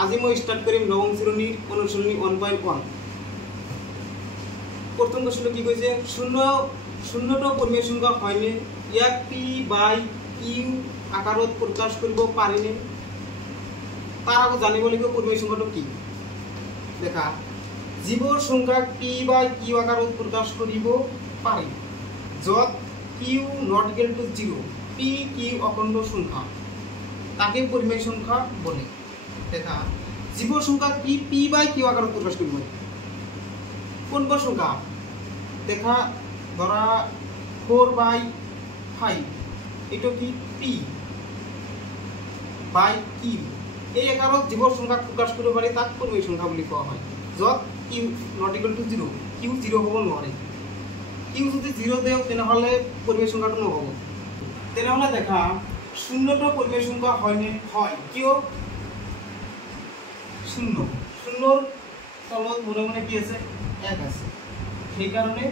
আজি মই স্টাर्ट করিম নবম শ্রেণীর অনুশীলনী 1.1 প্রথম প্রশ্ন কি কইছে শূন্যটো পরিমেয় সংখ্যা হয়নে ইয়াক পি বাই কিউ আকারত প্রকাশ কৰিব পাৰিনে তাৰ আগে জানিব লাগিব পৰিমেয় সংখ্যাটো কি দেখা জীবৰ সংখ্যা পি বাই কিউ আকাৰত প্ৰকাশ কৰিব পারি যত Q not equal to 0 P Q অখণ্ড সংখ্যা তাকে পরিমেয় সংখ্যা বলে দেখা জীবর সংখ্যা কি পি বাই কিউ আকারত প্রকাশ কৰিব কোনব সংখ্যা দেখা ধরা 4/5 এটা কি পি বাই কিউ এই আকারত জীবর সংখ্যা প্রকাশ কৰিব পাৰি তাক পৰিমেয় সংখ্যা বুলি কোৱা হয় যত Q not equal to 0 Q 0 হ'ব নোৱাৰে কিউ যদি 0 দেও তেনেহলে পরিমেয় সংখ্যাটো নহব তেনেহলে দেখা শূন্যটো পরিমেয় সংখ্যা হয়নে হয় কিয় শূন্য শূন্যৰ তলত মনে মনে কি আছে 1 আছে সেই কারণে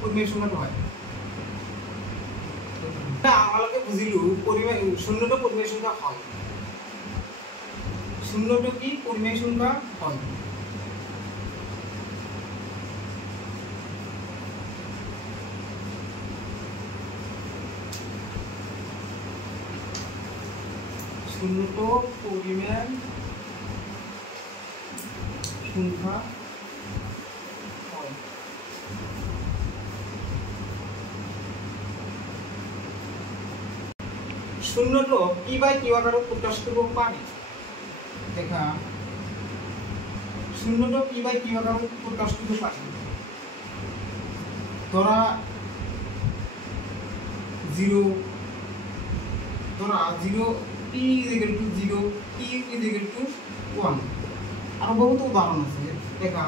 পরিমেয় সংখ্যাটো হয় তা আমালকে বুঝিলু পরিমেয় শূন্যটো পরিমেয় সংখ্যা হয় শূন্যটো কি পরিমেয় সংখ্যা হয় শূন্যটো পরিমেয় সংখ্যা হয় শূন্যটো পি বাই কিউ আকারত প্রকাশ কৰিব পাৰি দেখা শূন্যটো পি বাই কিউ আকাৰত প্ৰকাশ কৰিব পাৰি ধরা 0 p is equal to 0 q is equal to 1 আর বহুত উদাহরণ আছে দেখা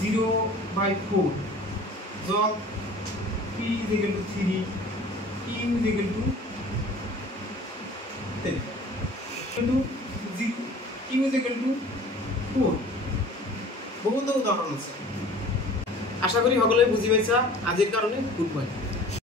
0/4 যত p is equal to 3 q is equal to 10 কিন্তু 0 q is equal to 4 বহুত উদাহরণ আছে আশা করি সকলে বুঝি পাইছা আজির কারণে গুড বাই।